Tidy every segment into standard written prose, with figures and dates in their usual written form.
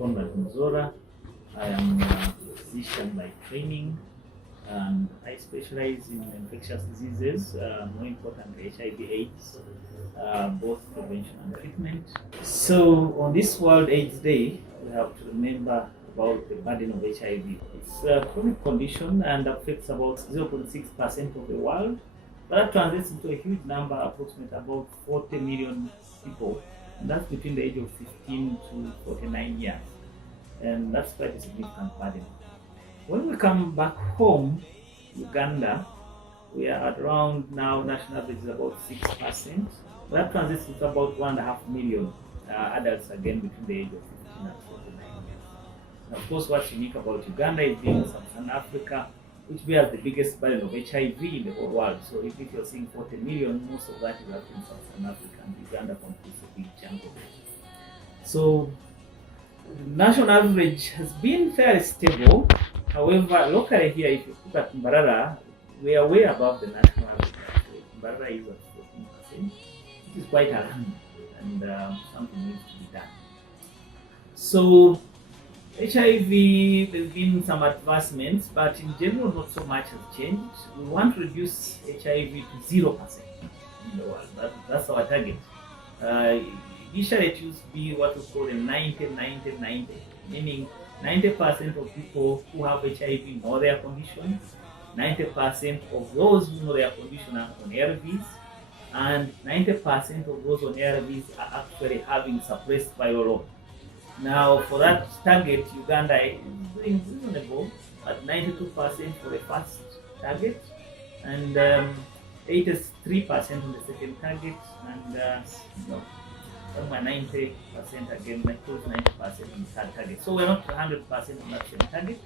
Conrad Muzoora. I am a physician by training, and I specialize in infectious diseases, more importantly HIV/AIDS, both prevention and treatment. So on this World AIDS Day, we have to remember about the burden of HIV. It's a chronic condition and affects about 0.6% of the world. But that translates into a huge number, approximately about 40 million people, and that's between the age of 15 to 49 years. And that's quite a significant burden. When we come back home, Uganda, we are at around now, national average is about 6%. That translates to about 1.5 million adults again between the age of 15 and 49 years. And of course, what's unique about Uganda is being Sub-Saharan Africa, which bears the biggest burden of HIV in the whole world. So if you're seeing 40 million, most of that is happening in Sub-Saharan Africa, and Uganda contributes a big chunk of it. So the national average has been fairly stable. However, locally here, if you look at Mbarara, we are way above the national average. Mbarara is at 14%, which is quite alarming, and something needs to be done. So HIV, there's been some advancements, but in general, not so much has changed. We want to reduce HIV to 0% in the world. That's our target. Initially, it used to be what we call a 90-90-90, meaning 90% of people who have HIV know their condition, 90% of those who know their condition are on ARVs, and 90% of those on ARVs are actually having suppressed viral load. Now, for that target, Uganda is doing reasonable at 92% for the first target, and 83% on the second target, and somewhere 90% again, like close to 90% on the third target. So we're not 100% on that same target,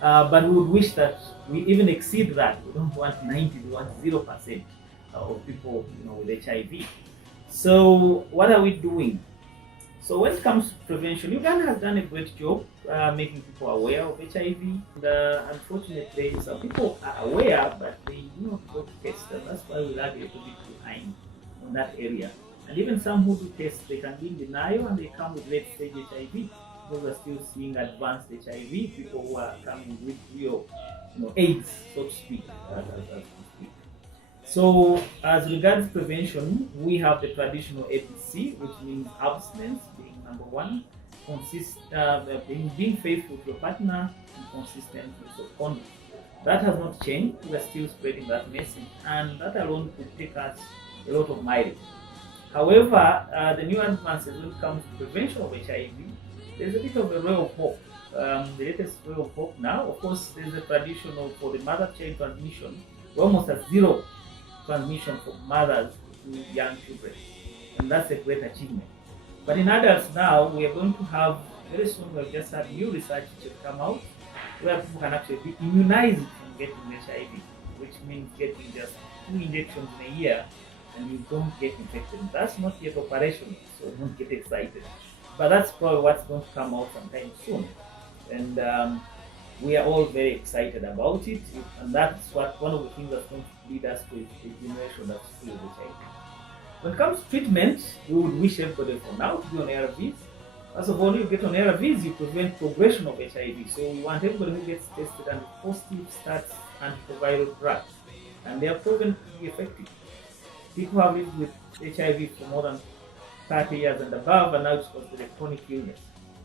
but we would wish that we even exceed that. We don't want 90, we want 0% of people, with HIV. So what are we doing? So when it comes to prevention, Uganda has done a great job making people aware of HIV. And, unfortunately, some people are aware, but they do not go to test, and that's why we lag a little bit behind on that area. And even some who do tests, they can be in denial and they come with late-stage HIV. Because we're still seeing advanced HIV, people who are coming with real, AIDS, so to speak, as we speak. So, as regards prevention, we have the traditional ABC, which means abstinence being number one, being faithful to your partner, and consistent use of condoms. That has not changed. We are still spreading that message, and that alone could take us a lot of mileage. However, the new advances when it comes to prevention of HIV, there's a bit of a ray of hope. The latest ray of hope now, of course, there's a traditional for the mother-child transmission. We're almost at zero transmission from mothers to young children, and that's a great achievement. But in adults now, we are going to have, very soon we've just had new research which has come out, where people can actually be immunized from getting HIV, which means getting just 2 injections in a year and you don't get infected. That's not yet operational, so don't get excited. But that's probably what's going to come out sometime soon. And we are all very excited about it, and that's one of the things that's going to lead us to a generation that's free of HIV. When it comes to treatment, we would wish everybody for now to be on ARVs. First of all, you get on ARVs, you prevent progression of HIV. So we want everybody who gets tested and positive starts antiretroviral drugs, and they are proven to be effective. People have lived with HIV for more than 30 years and above, and now it's considered a chronic illness.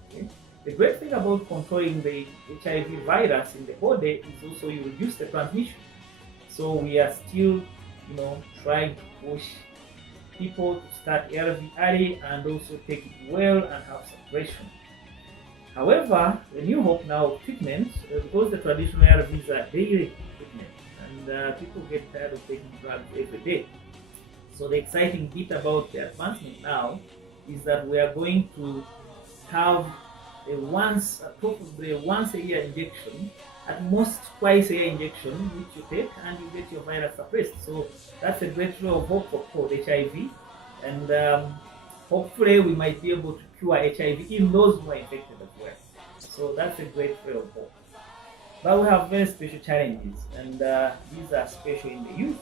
Okay? The great thing about controlling the HIV virus in the body is also you reduce the transmission. So we are still, trying to push people to start ARV early and also take it well and have suppression. However, the new hope now of treatment, because the traditional ARVs are daily treatment, and people get tired of taking drugs every day. So the exciting bit about the advancement now is that we are going to have probably a once a year injection, at most twice a year injection, which you take and you get your virus suppressed. So that's a great ray of hope for HIV, and hopefully we might be able to cure HIV in those who are infected as well. So that's a great ray of hope. But we have very special challenges, and these are special in the youth.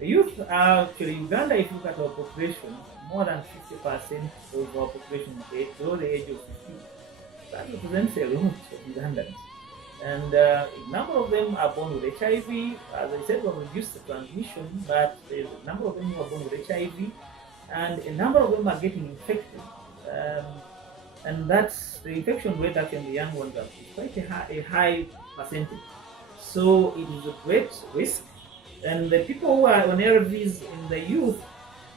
The youth are actually, Uganda, if you look at our population, more than 50% of our population is below the age of 15. that represents a lot of Ugandans. And a number of them are born with HIV. As I said, we've reduced the transmission, but there's a number of them who are born with HIV, and a number of them are getting infected. Um, and that's the infection rate actually in the young ones are quite a high percentage. So it is a great risk. And the people who are on ARVs in the youth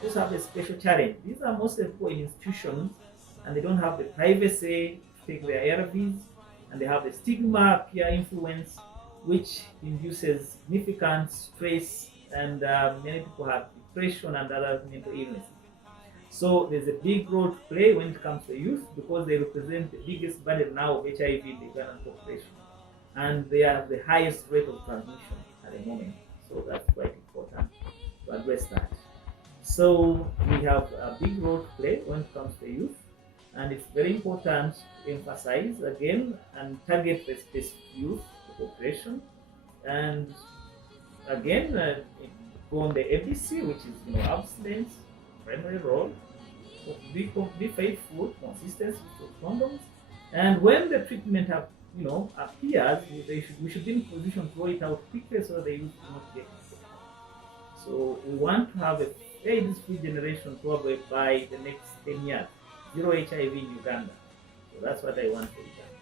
also have a special challenge. These are mostly people in institutions, and they don't have the privacy to take their ARVs, and they have the stigma, peer influence, which induces significant stress, and many people have depression and other mental illnesses. So there's a big role to play when it comes to youth, because they represent the biggest burden now of HIV in the Ugandan population, and they have the highest rate of transmission at the moment. So that's quite important to address that. So we have a big role to play when it comes to youth, and it's very important to emphasize again and target the specific youth population, and again go on the ABC, which is abstinence, primary role, be faithful, consistency with condoms, and when the treatment appears, we should be in position to roll it out quickly so the youth do not get infected. So we want to have a AIDS-free generation probably by the next 10 years, zero HIV in Uganda. So that's what I want for Uganda.